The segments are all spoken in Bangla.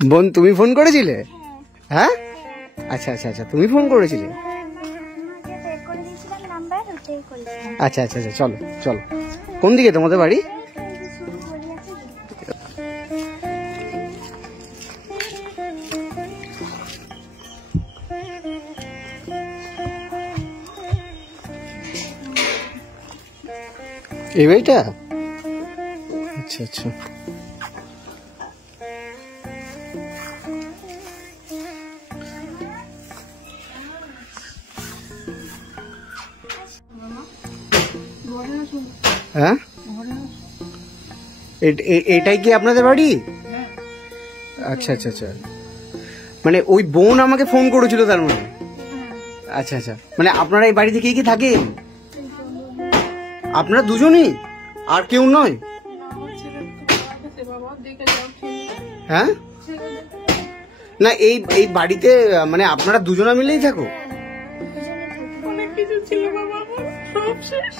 বোন তুমি ফোন করেছিলে? হ্যাঁ, আচ্ছা আচ্ছা আচ্ছা, তুমি ফোন করেছিলে? আচ্ছা আচ্ছা আচ্ছা, চলো চলো। কোন দিকে তোমাদের বাড়ি? এই বাড়িটা? আচ্ছা আচ্ছা। হ্যাঁ, এটাই কি আপনাদের বাড়ি? আচ্ছা আচ্ছা আচ্ছা, মানে ওই বোন আমাকে ফোন করেছিল তার মানে? আচ্ছা আচ্ছা, মানে আপনারা এই বাড়িতে কে কে থাকেন? আপনারা দুজনই, আর কেউ নয়? হ্যাঁ, না এই এই বাড়িতে মানে আপনারা দুজনা মিলেই থাকো? অনেক কিছু ছিল বাবা, সব শেষ।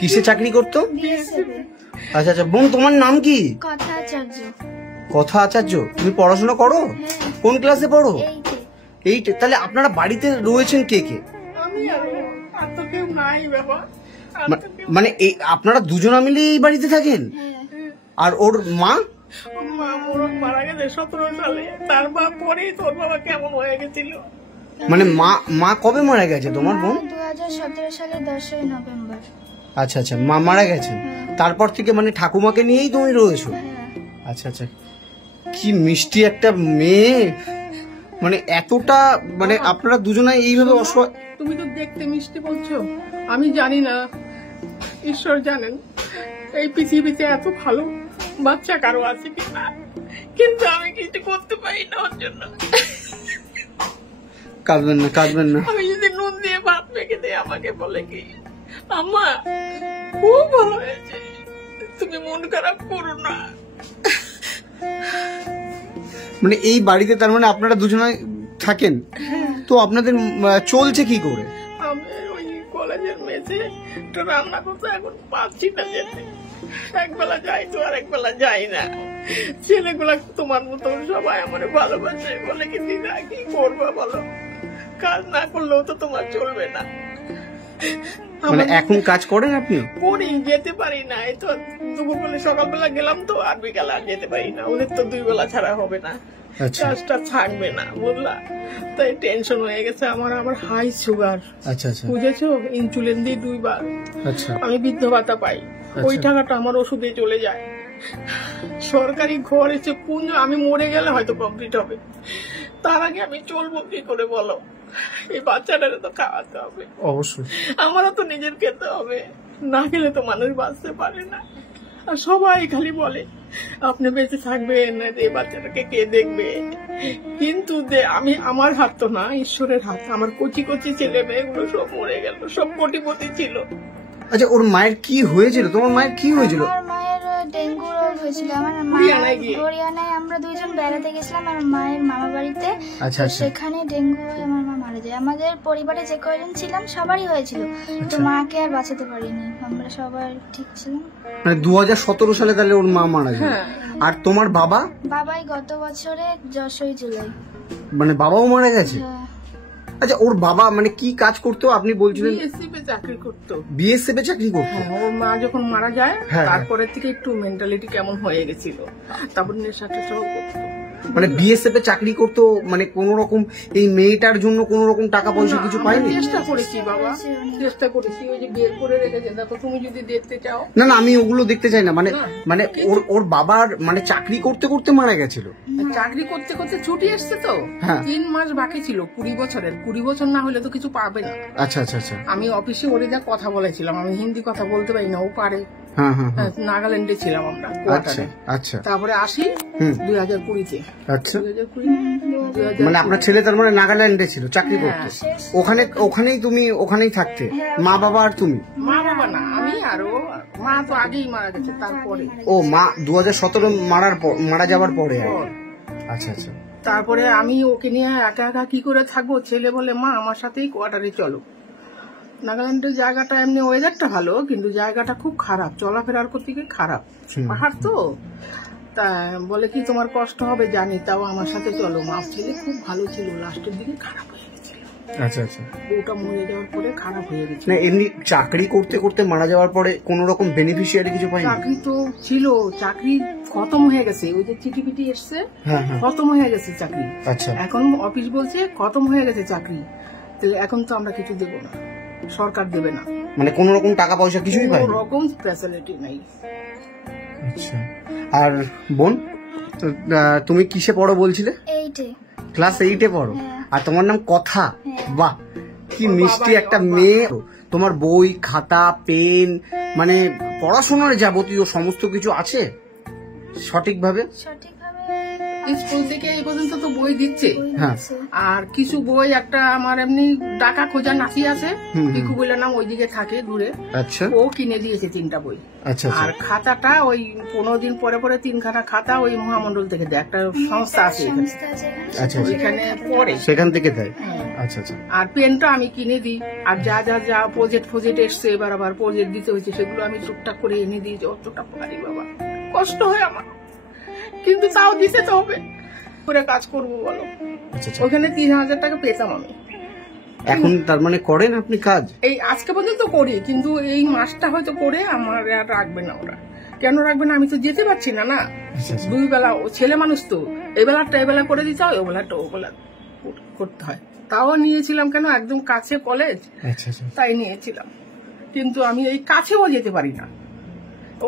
কিসে চাকরি করতো? আচ্ছা আচ্ছা। বোন তোমার নাম কি? কথা আচার্য। কথা আচার্য। তুমি পড়াশোনা করো? কোন ক্লাসে পড়ো? 8। তাহলে আপনারা বাড়িতে রয়েছেন কে কে? মানে আপনারা দুজনা মিলে এই বাড়িতে থাকেন? আর ওর মা? মারা গেছে 17 সালে। তার মা পরেই তোর বাবা কেমন হয়ে গেছিল। মানে মা কবে মারা গেছে তোমার বোন? 2017 সালের 10ই নভেম্বর। আচ্ছা আচ্ছা, মা মারা গেছেন, তারপর থেকে মানে ঠাকুমাকে নিয়েই তুমি রয়েছো? আচ্ছা আচ্ছা, কি মিষ্টি একটা মেয়ে, মানে এতটা, মানে আপনারা দুজনে এইভাবে অসহায়। তুমি তো দেখতে মিষ্টি বলছো, আমি জানি না, ঈশ্বর জানেন এই পৃথিবীতে এত ভালো বাচ্চা কারো আছে কিনা, কিন্তু আমি কিছু করতে পারি না ওর জন্য। কাঁদবেন না কাঁদবেন না। আমি যদি নুন দিয়ে ভাত মেখে দিই আমাকে বলে কি আম্মা খুব ভালো হয়েছে, তুমি মন খারাপ করো না। মানে এই বাড়িতে তার মানে আপনারা দুজনে থাকেন, তো আপনাদের চলছে কি করে? আমি ওই কলেজের মেসে একটু রান্না করতে এখন পাচ্ছি না যেতে, একবেলা যাই তো আর একবেলা যাই না। ছেলেগুলা তোমার মতো সবাই আমার ভালোবাসে বলে কি দিদা কি করবো বলো, কাজ না করলেও তো তোমার চলবে না। মানে এখন কাজ করেন আপনি? করি, যেতে পারি না। এই তো দুপুরবেলা সকালবেলা গেলাম তো আর বিকালে আর যেতে পারি না, ওদের তো 2 বেলা ছাড়া হবে না, কাজটা থাকবে না বুঝলা, তাই টেনশন হয়ে গেছে আমার। আমার হাই সুগার। আচ্ছা আচ্ছা, বুঝেছো, ইনসুলিন দিয়ে 2 বার। আচ্ছা, আমি বৃদ্ধ ভাতা পাই, ওই টাকাটা আমার ওষুধে চলে যায়। সরকারি ঘর এসে পুঞ্জ, আমি মরে গেলে হয়তো কমপ্লিট হবে, তার আগে আমি চলবো কি করে বলো? এই বাচ্চাটারে তো খাওয়াতে হবে, অবশ্যই আমারও তো নিজের খেতে হবে, না খেলে তো মানুষ বাঁচতে পারে না। আর সবাই খালি বলে আপনি বেঁচে থাকবেন, এই বাচ্চাটাকে কে দেখবে? কিন্তু আমি, আমার হাত তো না, ঈশ্বরের হাত। আমার কচি কচি ছেলে মেয়েগুলো সব মরে গেল, সব কোটিপতি ছিল। আচ্ছা, ওর মায়ের কি হয়েছিল? তোমার মায়ের কি হয়েছিল? আমার মায়ের ডেঙ্গু রোগ হয়েছিল। আমার হরিয়ানায় আমরা 2 জন বেড়াতে গেছিলাম আমার মায়ের মামা বাড়িতে। আচ্ছা, সেখানে ডেঙ্গু হয়ে আমার মা মারা যায়। আমাদের পরিবারে যে কয়জন ছিলাম সবারই হয়েছিল, তো মাকে আর বাঁচাতে পারিনি, আমরা সবাই ঠিক ছিলাম। মানে 2017 সালে তাহলে ওর মা মারা যায়। আর তোমার বাবাই গত বছরে 10ই জুলাই, মানে বাবাও মারা গেছে? আচ্ছা, ওর বাবা মানে কি কাজ করতো আপনি বলছিলেন? বিএসএফ এ চাকরি করতো। বিএসএফ এ চাকরি করতো? ওর মা যখন মারা যায় তারপরে থেকে একটু মেন্টালিটি কেমন হয়ে গেছিল, তারপর নেশা টেশাও করতো। মানে বিএসএফ এ চাকরি করতো, মানে কোন রকম এই মেয়েটার জন্য কোন রকম টাকা পয়সা কিছু পাইনি? চেষ্টা করেছি বাবা, চেষ্টা করেছি, ওই যে বের করে রেখেছে দেখো, তুমি যদি দেখতে চাও। না না, আমি ওগুলো দেখতে চাই না, মানে ওর বাবার মানে চাকরি করতে করতে মারা গেছিল। চাকরি করতে করতে ছুটি এসছে তো, 3 মাস বাকি ছিল 20 বছরের। 20 বছর না হলে তো কিছু পাবে না। আচ্ছা আচ্ছা আচ্ছা, আমি অফিসে ওরে যা কথা বলেছিলাম, আমি হিন্দি কথা বলতে পারি না, ও পারে। নাগাল্যান্ডে ছিলাম আমরা কোয়ার্টারে। আচ্ছা, তারপরে আসি 2020-তে। আচ্ছা, মানে আপনার ছেলে তার মানে নাগাল্যান্ডে ছিল, চাকরি করতো ওখানেই? তুমি ওখানেই থাকতে, মা বাবা আর তুমি? মা বাবা না, আমি আর ও। মা তো আগেই মারা গেছে তারপরে। ও মা 2017 মারা যাবার পরে? আচ্ছা আচ্ছা, তারপরে আমি ওকে নিয়ে একা একা কি করে থাকবো, ছেলে বলে মা আমার সাথেই কোয়ার্টারে চলো। নাগাল্যান্ডের জায়গাটা এমনি ওয়েদারটা ভালো, কিন্তু জায়গাটা খুব খারাপ, চলাফেরার করতে গিয়ে খারাপ, পাহাড় তো। তা বলে কি তোমার কষ্ট হবে জানি, তাও আমার সাথে চলো। মা ছেলে খুব ভালো ছিল, লাস্টের দিকে খারাপ হয়ে গেছিল। আচ্ছা আচ্ছা। বউটা মরে যাওয়ার পরে খারাপ হয়ে গেছে। না এমনি চাকরি করতে করতে মারা যাওয়ার পরে কোন রকম বেনিফিশিয়ারি কিছু পাইনি? চাকরি তো ছিল, চাকরি খতম হয়ে গেছে, ওই যে চিঠি পিটি এসছে, হ্যাঁ হ্যাঁ। খতম হয়ে গেছে চাকরি। আচ্ছা। এখন অফিস বলছে খতম হয়ে গেছে চাকরি, তাহলে এখন তো আমরা কিছু দেবো না, সরকার দেবে না, মানে কোন রকম টাকা পয়সা কিছুই পাই? কোনো রকম ফ্যাসিলিটি নাই। আচ্ছা। আর বোন তুমি কিসে পড়ো বলছিলে? 8-এ। ক্লাস 8-এ পড়ো। হ্যাঁ। আর তোমার নাম কথা? হ্যাঁ। বাহ, কি মিষ্টি একটা মেয়ে। তোমার বই খাতা পেন মানে পড়াশোনার যাবতীয় সমস্ত কিছু আছে সঠিকভাবে? সঠিকভাবে স্কুল থেকে এই পর্যন্ত তো বই দিচ্ছে, হ্যাঁ। আছে। আর কিছু বই একটা আমার এমনি ডাকা খোঁজা নাচি আছে, হুম। পিকু বলে নাম, ওইদিকে থাকে দূরে, আচ্ছা ও কিনে দিয়েছে 3টা বই। আচ্ছা আচ্ছা। আর খাতাটা ওই 15 দিন পরে পরে 3খানা খাতা ওই মহামন্ডল থেকে দেয়, একটা সংস্থা আছে এখানে, সংস্থা আছে এখানে, আচ্ছা, আচ্ছা। ওইখানে পড়ে। সেখান থেকে দেয়? হ্যাঁ। আচ্ছা আচ্ছা। আর পেনটা আমি কিনে দিই, আর যা যা যা প্রজেক্ট এসছে, এবার আবার প্রজেক্ট দিতে হয়েছে, সেগুলো আমি টুকটাক করে এনে দিই যতটা পারি। বাবা কষ্ট হয় আমার, কিন্তু তাও দিতে তো হবে, করে কাজ করবো বলো। আচ্ছা আচ্ছা। ওখানে 3000 টাকা পেতাম আমি। এখন তার মানে করেন আপনি কাজ? এই আজকে পর্যন্ত করি, কিন্তু এই মাসটা হয়তো করে আমার আর রাখবে না ওরা। কেন রাখবে না, আমি তো যেতে পারছি না। না আচ্ছা আচ্ছা। 2 বেলা, ও ছেলে মানুষ তো, এবেলাটা এবেলা করে দিতে হয়, ওবেলাটা ওবেলা করতে হয়। তাও নিয়েছিলাম কেন, একদম কাছে কলেজ, আচ্ছা আচ্ছা। তাই নিয়েছিলাম। কিন্তু আমি এই কাছেও যেতে পারি না,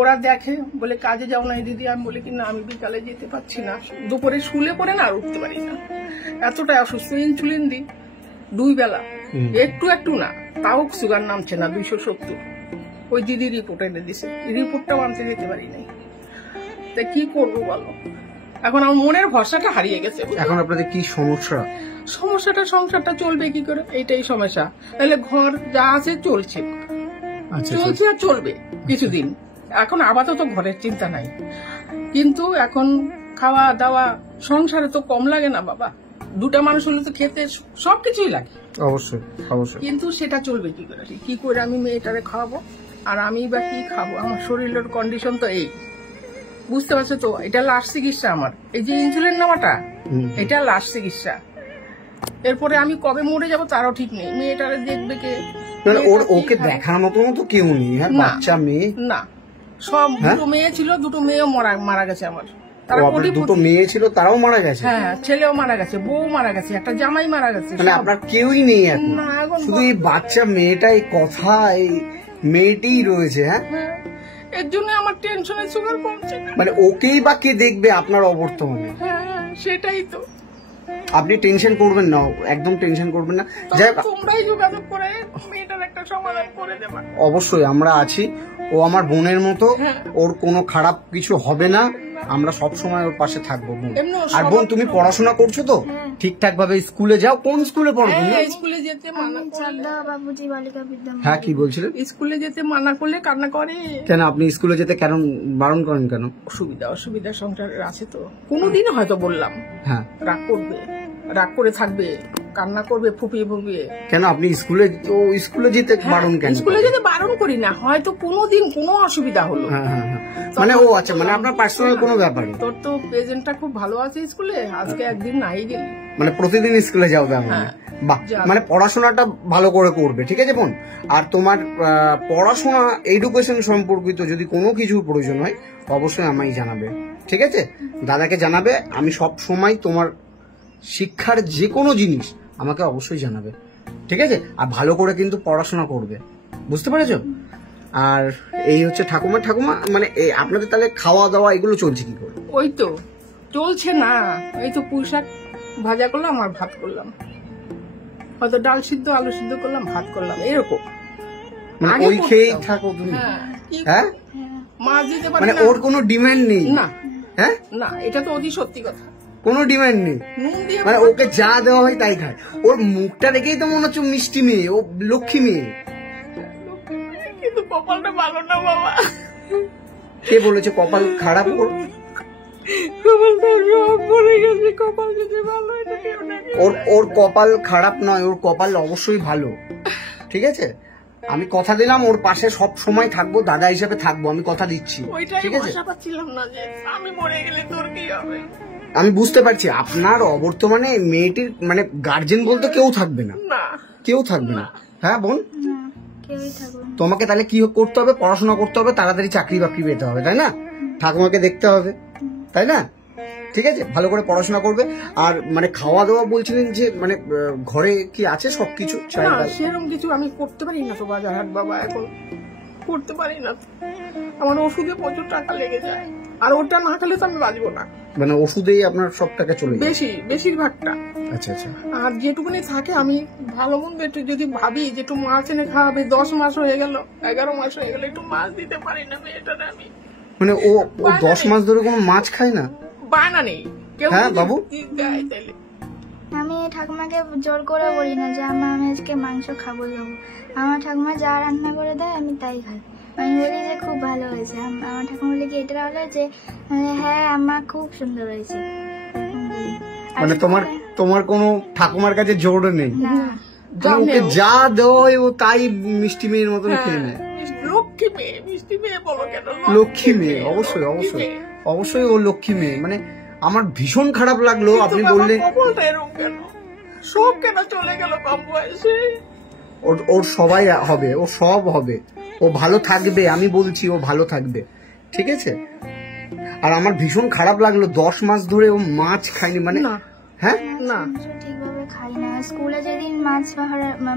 ওরা দেখে বলে কাজে যাও না দিদি, আমি বলি কি না আমি বিকালে যেতে পারছি না, দুপুরে শুলে পরে না আর উঠতে পারি না, এতটা অসুস্থ। ইনসুলিন দিই 2 বেলা, একটু একটু না, তাও সুগার নামছে না, 270। ওই দিদি রিপোর্ট এনে দিছে, রিপোর্টটাও আনতে যেতে পারি নাই। তাই কি করবো বলো, এখন আমার মনের ভরসাটা হারিয়ে গেছে। এখন আপনাদের কি সমস্যা? সংসারটা চলবে কি করে, এইটাই সমস্যা। তাহলে ঘর যা আছে চলছে, আচ্ছা চলছে আর চলবে কিছুদিন। এখন আপাতত ঘরের চিন্তা নাই, কিন্তু এখন খাওয়া দাওয়া সংসারে তো কম লাগে না বাবা, 2টা মানুষ হলে তো খেতে সবকিছুই লাগে। অবশ্যই অবশ্যই। কিন্তু সেটা চলবে কি করে, কি করে আমি মেয়েটারে খাওয়াবো, আর আমি বা কি খাবো? আমার শরীরের কন্ডিশন তো এই, বুঝতে পারছো তো। এটা লাস্ট চিকিৎসা আমার, এই যে ইনসুলিন নেওয়াটা, এটা লাস্ট চিকিৎসা। এরপরে আমি কবে মরে যাব তারও ঠিক নেই। মেয়েটারে দেখবে কে? ওকে দেখার মতো তো কেউ নেই। হ্যাঁ, না। বাচ্চা মেয়ে না, সব 2 মেয়ে ছিল, 2টো মেয়েও মারা গেছে আমার। তারা কোটিপতি। 2টো মেয়ে ছিল, তারাও মারা গেছে? হ্যাঁ, ছেলেও মারা গেছে, বউ মারা গেছে, একটা জামাই মারা গেছে। মানে আপনার কেউই নেই এখন? না, এখন শুধু এই বাচ্চা মেয়েটাই কথা, এই মেয়েটিই রয়েছে। হ্যাঁ, হ্যাঁ, এর জন্য আমার টেনশনে সুগার কমছে না। মানে ওকেই বা কে দেখবে আপনার অবর্তমানে? হ্যাঁ, সেটাই তো। আপনি টেনশন করবেন না, একদম টেনশন করবেন না। যাই হোক, তোমরাই যোগাযোগ করে মেয়েটার একটা সমাধান করে দেবা। অবশ্যই আমরা আছি। ও আমার বোনের মতো, ওর কোনো খারাপ কিছু হবে না, আমরা সব সময় ওর পাশে থাকবো। এমনি আর বোন তুমি পড়াশোনা করছো তো ঠিকঠাক ভাবে? স্কুলে যাও? কোন স্কুলে পড়ো তুমি? হ্যাঁ, স্কুলে যেতে মানা করলে, চাকদা বাবুজি বালিকা বিদ্যা মন্দির। হ্যাঁ, কি বলছিলেন? স্কুলে যেতে মানা করলে কান্না করে। কেন আপনি স্কুলে যেতে কেন বারণ করেন কেন? অসুবিধা সংসারের আছে তো, কোনোদিন হয়তো বললাম, হ্যাঁ, রাগ করবে, রাগ করে থাকবে, কান্না করবে ফুপিয়ে ফুপিয়ে। কেন আপনি স্কুলে যেতে বারণ কেন? স্কুলে যেতে বারণ করি না, হয়তো কোনোদিন কোনো অসুবিধা হলো। হ্যাঁ হ্যাঁ হ্যাঁ। মানে ও আচ্ছা, মানে আপনার পার্সোনাল কোনো ব্যাপার নেই? তোর তো প্রেজেন্টটা খুব ভালো আছে স্কুলে, আজকে একদিন নাই গেলি। মানে প্রতিদিন স্কুলে যাও তার মানে? বাহ, মানে পড়াশোনাটা ভালো করে করবে, ঠিক আছে বোন। আর তোমার পড়াশোনা এডুকেশন সম্পর্কিত যদি কোনো কিছু প্রয়োজন হয় অবশ্যই আমায় জানাবে, ঠিক আছে? দাদাকে জানাবে। আমি সব সময় তোমার শিক্ষার যে কোনো জিনিস আমাকে অবশ্যই জানাবে, ঠিক আছে? আর ভালো করে কিন্তু পড়াশোনা করবে, বুঝতে পেরেছো? আর এই হচ্ছে ঠাকুমা মানে আপনাদের তাহলে খাওয়া দাওয়া এগুলো চলছে কি করে? ওই তো চলছে না, এই তো পুঁই শাক ভাজা করলাম আর ভাত করলাম, হয়তো ডাল সিদ্ধ আলু সিদ্ধ করলাম, ভাত করলাম, এরকম। মানে আগে ওই খেয়েই করতাম। থাকো তুমি? হ্যাঁ, কি হ্যাঁ, মাছ দিতে পারি মানে না। ওর কোনো ডিমান্ড নেই? না হ্যাঁ, না, এটা তো অতি সত্যি কথা, কোনো ডিমান্ড নেই। নুন দিয়ে মানে ওকে যা দেওয়া হয় তাই খায়। ওর মুখটা দেখেই তো মনে হচ্ছে মিষ্টি মেয়ে, ও লক্ষ্মী মেয়ে। কিন্তু কপালটা ভালো না বাবা। কে বলেছে কপাল খারাপ? ওর কপালটা রং পড়ে গেছে, কপাল যদি ওর কপাল খারাপ নয়, ওর কপাল অবশ্যই ভালো, ঠিক আছে? আমি কথা দিলাম ওর পাশে সব সময় থাকবো, দাদা হিসেবে থাকবো, আমি কথা দিচ্ছি, ওইটাই ঠিক আছে? ভরসা পাচ্ছিলাম না যে আমি মরে গেলে তোর কি হবে। আমি বুঝতে পারছি আপনার অবর্তমানে মেয়েটির মানে গার্জেন বলতে কেউ থাকবে না, না কেউ থাকবে না। হ্যাঁ বোন, না কেউই থাকবে না। তোমাকে তাহলে কি করতে হবে? পড়াশোনা করতে হবে, তাড়াতাড়ি চাকরি বাকরি পেতে হবে, তাই না? ঠাকুমাকে দেখতে হবে, তাই না? ঠিক আছে, ভালো করে পড়াশোনা করবে। আর মানে খাওয়া দাওয়া বলছিলেন যে মানে ঘরে কি আছে সবকিছু? না সেরকম কিছু আমি করতে পারি না তো বাজার হাট বাবা, এখন করতে পারি না তো। আমার ওষুধে প্রচুর টাকা লেগে যায়, আর ওটা না খেলে তো আমি বাঁচবো না। মানে ওষুধেই আপনার সব টাকা চলে যায়? বেশিরভাগটা। আচ্ছা আচ্ছা। আর যেটুকুনি থাকে আমি ভালো মন্দ একটু যদি ভাবি যে একটু মাছ এনে খাওয়াবে, 10 মাস হয়ে গেল, 11 মাস হয়ে গেল, একটু মাছ দিতে পারি না মেয়েটার আমি। মানে ও 10 মাস ধরে কোনো মাছ খায় না? বায়না নেই কেউ। হ্যাঁ বাবু, দেয় তাইলে আমি ঠাকুমাকে জোর করে বলি না যে আমি আজকে মাংস খাবো যাবো। আমার ঠাকুমা যা রান্না করে দেয় আমি তাই খাই। আমি বলি যে খুব ভালো হয়েছে। আমার ঠাকুমা বলে কি এটা হলে যে হ্যাঁ আমার খুব সুন্দর হয়েছে। মানে তোমার কোনো ঠাকুমার কাছে জোর নেই? না, ওকে যা দেয় ও তাই মিষ্টি মেয়ের মতন খেয়ে নেয়। লক্ষ্মী মেয়ে, মিষ্টি মেয়ে বলো কেন? লক্ষ্মী মেয়ে, অবশ্যই অবশ্যই অবশ্যই ও লক্ষ্মী মেয়ে। মানে আমার ভীষণ খারাপ লাগলো আপনি বললেন। কপালটা এরকম কেন? সব কেন চলে গেল কম বয়সে? ওর সবাই হবে, ও সব হবে, ও ভালো থাকবে, আমি বলছি ও ভালো থাকবে, ঠিক আছে? আর আমার ভীষণ খারাপ লাগলো 10 মাস ধরে ও মাছ খায়নি। মানে না হ্যাঁ না মাংস ঠিকভাবে খাই না। স্কুলে যেদিন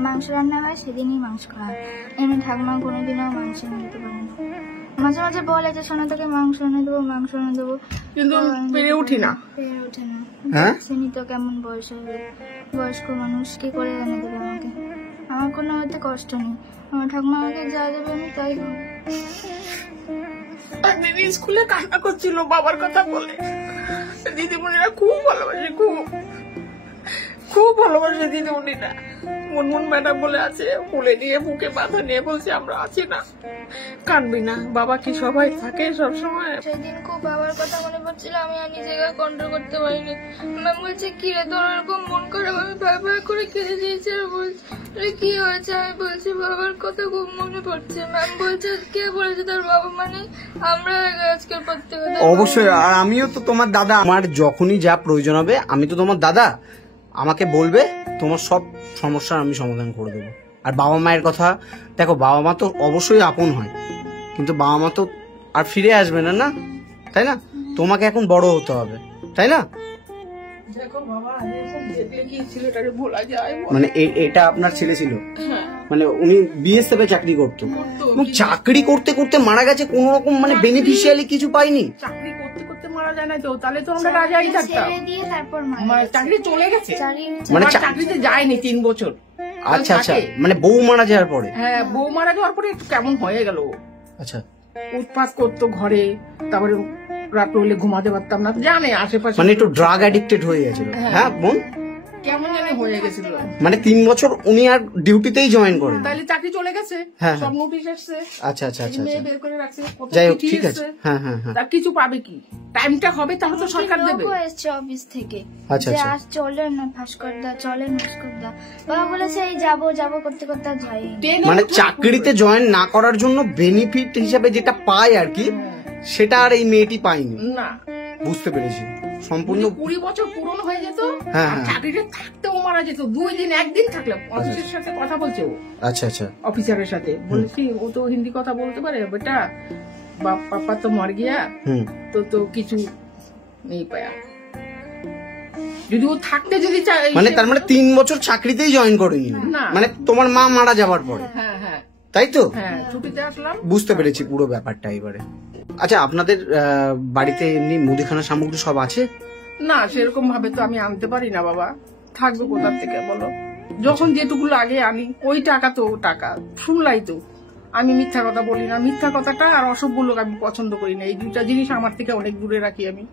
মাংস রান্না হয় সেদিনই মাংস খাওয়া হয়। এমনি ঠাকুমা কোনোদিনও মাংস এনে দিতে পারে না। মাঝে মাঝে বলে যে সোনা তোকে মাংস এনে দেবো, মাংস এনে দেবো, কিন্তু পেরে উঠি না। পেরে ওঠে না। হ্যাঁ দেখছেনই তো কেমন বয়স হবে, বয়স্ক মানুষ কি করে এনে দেবে আমাকে? আমার কোনো হয়তো কষ্ট নেই, আমার ঠাকুমা আমাকে যা দেবে আমি তাই খাবো। একদিন স্কুলে কান্না করছিল বাবার কথা বলে। দিদিমণিরা খুব ভালোবাসে, খুব ভালোবাসে দিদিমণিরা। মুনমুন ম্যাডাম বলে আছে, কোলে নিয়ে বুকে বাঁধা নিয়ে বলছে আমরা আছি না, কানবি না, বাবা কি সবাই থাকে সব সময়। সেদিন খুব বাবার কথা মনে পড়ছিল, আমি আর নিজেকে কন্ট্রোল করতে পারিনি। ম্যাম বলছে কি রে তোর এরকম মন খারাপ? আমি ভয় করে কেঁদে দিয়েছি আর বলছি কি হয়েছে? আমি বলছি বাবার কথা খুব মনে পড়ছে। ম্যাম বলছে কে বলেছে তোর বাবা? মানে আমরা আজকের পর থেকে অবশ্যই। আর আমিও তো তোমার দাদা, আমার যখনই যা প্রয়োজন হবে আমি তো তোমার দাদা, আমাকে বলবে, তোমার সব সমস্যার আমি সমাধান করে দেবো। আর বাবা মায়ের কথা দেখো, বাবা মা তো অবশ্যই আপন হয়, কিন্তু বাবা মা তো আর ফিরে আসবে না, না তাই না? তোমাকে এখন বড় হতে হবে, তাই না? দেখো বাবা, এরকম দেখলে কি ছেলেটাকে ভোলা যায়? মানে এটা আপনার ছেলে ছিল? হ্যাঁ, মানে উনি বিএসএফ এ চাকরি করতো, এবং চাকরি করতে করতে মারা গেছে, কোন রকম মানে বেনিফিশিয়ালি কিছু পাইনি? চাকরি করতে করতে মারা যায় না তো, তাহলে তো আমরা রাজাই থাকতাম। ছেড়ে দিয়ে তারপর চাকরি চলে গেছে, মানে আমার চাকরিতে যায়নি 3 বছর। আচ্ছা আচ্ছা, মানে বউ মারা যাওয়ার পরে? হ্যাঁ, বউ মারা যাওয়ার পরে একটু কেমন হয়ে গেল। আচ্ছা, উৎপাত করতো ঘরে, তারপরে রাত হলে ঘুমাতে পারতাম না, জানে আশেপাশে মানে একটু ড্রাগ অ্যাডিক্টেড হয়ে গেছিল। হ্যাঁ বোন, কেমন জানি হয়ে গেছিল। মানে 3 বছর উনি আর ডিউটিতেই জয়েন করেন? তাহলে চাকরি চলে গেছে, হ্যাঁ, সব নোটিশ এসছে, আচ্ছা আচ্ছা আচ্ছা, মেয়ে বের করে রাখছে, কত যাই হোক চিঠি ঠিক আছে। এসছে। হ্যাঁ হ্যাঁ হ্যাঁ, তার কিছু পাবে কি? টাইমটা হবে তাহলে তো সরকার দেবে। এসছে অফিস থেকে আচ্ছা যে আচ্ছা, আজ চলেন না ভাস্কর দা, চলেন ভাস্কর দা। বাবা বলেছে এই যাবো করতে করতে আর যাই। মানে চাকরিতে জয়েন না করার জন্য বেনিফিট হিসাবে যেটা পায় আর কি, সেটা আর এই মেয়েটি পায়নি। না, বুঝতে পেরেছি সম্পূর্ণ। 20 বছর পুরনো হয়ে যেত, হ্যাঁ, আর হ্যাঁ। চাকরিতে থাকতেও মারা যেত। 2 দিন 1 দিন থাকলে অফিসের সাথে কথা বলছে ও, আচ্ছা আচ্ছা, অফিসারের সাথে বলেছি, ও তো হিন্দি কথা বলতে পারে, বেটা বাপ পাপা তো মর গিয়া, তো কিছু নেই পায়া। যদি ও থাকতে যদি মানে তার মানে 3 বছর চাকরিতেই জয়েন করেনি, না। মানে তোমার মা মারা যাবার পরে, হ্যাঁ হ্যাঁ তাই তো? হ্যাঁ, ছুটিতে আসলাম। বুঝতে পেরেছি পুরো ব্যাপারটা এবারে। আচ্ছা, আপনাদের বাড়িতে এমনি মুদিখানা সামগ্রী সব আছে? না, সেরকম ভাবে তো আমি আনতে পারি না বাবা, থাকবে কোথার থেকে বলো? যখন যেটুকু লাগে আনি, ওই টাকা তো টাকা, শুনলাই তো। আমি মিথ্যা কথা বলি না, মিথ্যা কথাটা আর অসভ্য লোক আমি পছন্দ করি না। এই 2টা জিনিস আমার থেকে অনেক দূরে রাখি আমি।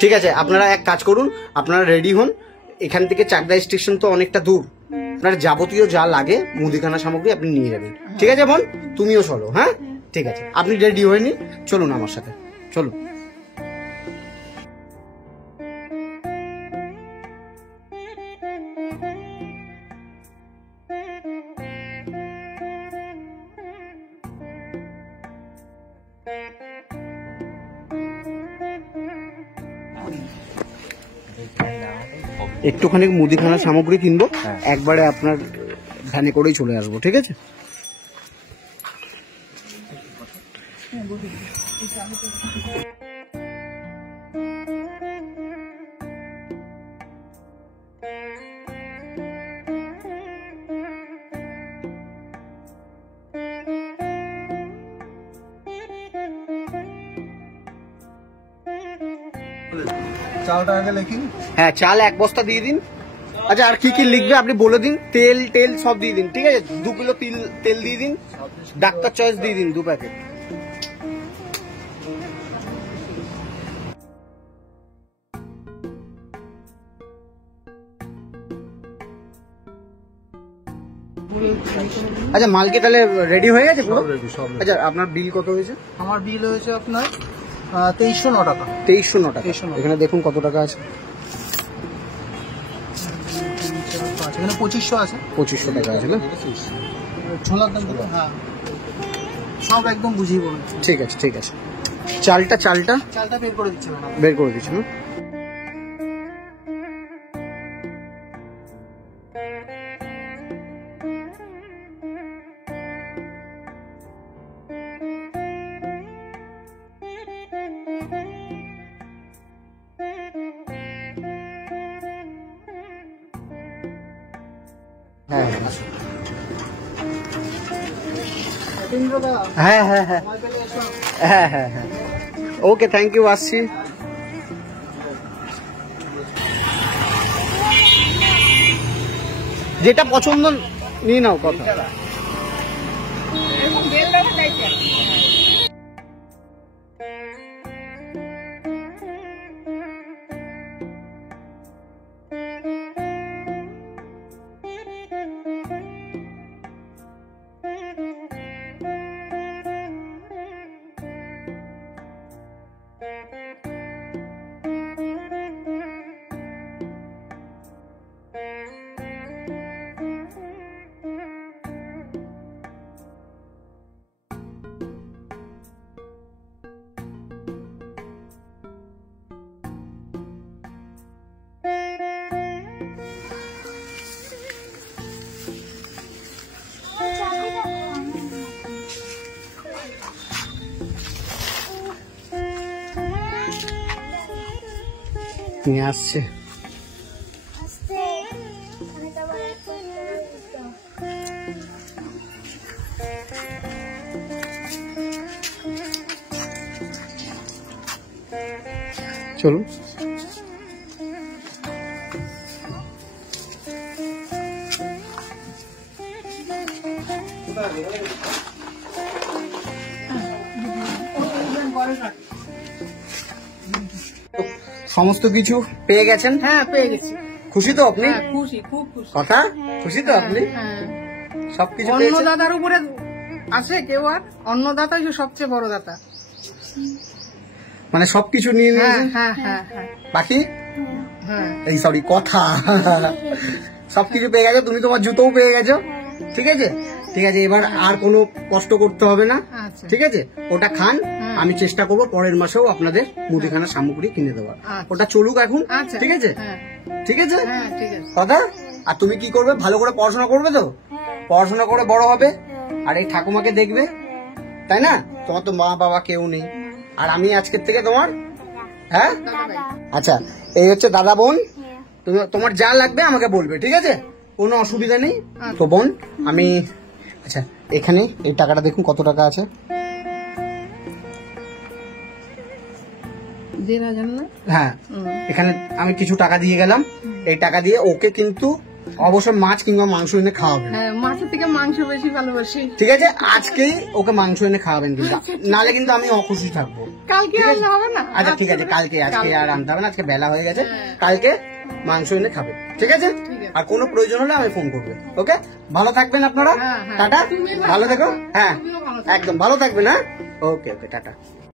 ঠিক আছে, আপনারা এক কাজ করুন, আপনারা রেডি হন। এখান থেকে চাকদা স্টেশন তো অনেকটা দূর, আপনার যাবতীয় যা লাগে মুদিখানা সামগ্রী আপনি নিয়ে যাবেন, ঠিক আছে বোন? তুমিও চলো। হ্যাঁ ঠিক আছে, আপনি রেডি হয়ে নিন, চলুন আমার সাথে, চলুন। একটুখানি মুদিখানা সামগ্রী কিনবো, একবারে আপনার ভ্যানে করেই চলে আসবো, ঠিক আছে? চালটা আগে লিখি। হ্যাঁ, চাল 1 বস্তা দিয়ে দিন। আচ্ছা, আর কি কি লিখবে আপনি বলে দিন। তেল টেল সব দিয়ে দিন, ঠিক আছে? 2 কিলো তেল দিয়ে দিন। ডাক্তার চয়েস দিয়ে দিন 2 প্যাকেট। আচ্ছা, মাল কি তাহলে রেডি হয়ে গেছে পুরো? আচ্ছা, আপনার বিল কত হয়েছে? আমার বিল হয়েছে আপনার 2309 টাকা। 2309 টাকা। 2309 এখানে দেখুন কত টাকা আছে। এখানে 2500 আছে। 2500 টাকা আছে না? ছোলার দাম কত? হ্যাঁ, সব একদম বুঝিয়ে বলুন। ঠিক আছে, ঠিক আছে। চালটা চালটা বের করে দিচ্ছি ম্যাডাম। বের করে দিচ্ছি না? হ্যাঁ হ্যাঁ হ্যাঁ হ্যাঁ হ্যাঁ হ্যাঁ হ্যাঁ, ওকে, থ্যাংক ইউ, আসছি। যেটা পছন্দ নিয়ে নাও কথা। নিয়ে আসছে। চলো, সমস্ত কিছু পেয়ে গেছেন? হ্যাঁ, পেয়ে গেছি। খুশি তো আপনি? হ্যাঁ, খুশি, খুব খুশি। কথা খুশি তো আপনি? হ্যাঁ, সবকিছু অন্য পেয়েছেন? দাদার উপরে আসে কেউ আর? অন্নদাতাই যে সবচেয়ে বড় দাতা। মানে সবকিছু নিয়ে হ্যাঁ নিয়েছেন? হ্যাঁ হ্যাঁ হ্যাঁ বাকি হ্যাঁ। এই সরি কথা সবকিছু পেয়ে গেছো, তুমি তোমার জুতোও পেয়ে গেছো, ঠিক আছে? ঠিক আছে, এবার আর কোনো কষ্ট করতে হবে না, আচ্ছা। ঠিক আছে? ওটা খান, আমি চেষ্টা করবো পরের মাসেও আপনাদের মুদিখানা সামগ্রী কিনে দেওয়ার। আচ্ছা। ওটা চলুক এখন, আচ্ছা। ঠিক আছে? হ্যাঁ ঠিক আছে হ্যাঁ, ঠিক আছে। কথা। আর তুমি কি করবে? ভালো করে পড়াশোনা করবে তো? পড়াশোনা করে বড় হবে, আর এই ঠাকুমাকে দেখবে, তাই না? তোমার তো মা বাবা কেউ নেই, আর আমি আজকের থেকে তোমার, হ্যাঁ? আচ্ছা, এই হচ্ছে দাদা বোন। তুমি তোমার যা লাগবে আমাকে বলবে, ঠিক আছে? কোনো অসুবিধা নেই তো বোন। আমি আচ্ছা, এখানে এই টাকাটা দেখুন কত টাকা আছে। 1,500 না? হ্যাঁ, এখানে আমি কিছু টাকা দিয়ে গেলাম। এই টাকা দিয়ে ওকে কিন্তু অবশ্যই মাছ কিংবা মাংস এনে খাওয়াবেন, হ্যাঁ, মাছের থেকে মাংস বেশি ভালোবাসি। ঠিক আছে? আজকেই ওকে মাংস এনে খাওয়াবেন, কিন্তু নালে কিন্তু আমি অখুশি থাকবো। কালকে আনলে হবে না? আচ্ছা ঠিক আছে, কালকে, আজকে আর আনতে হবে না, আজকে বেলা হয়ে গেছে, কালকে মাংস এনে খাবে, ঠিক আছে? আর কোনো প্রয়োজন হলে আমি ফোন করবো, ওকে? ভালো থাকবেন আপনারা, হ্যাঁ, হ্যাঁ। টাটা, তুমি ভালো থেকো, হ্যাঁ তুমিও ভালো একদম ভালো থাকবেন, হ্যাঁ, ওকে ওকে, টাটা।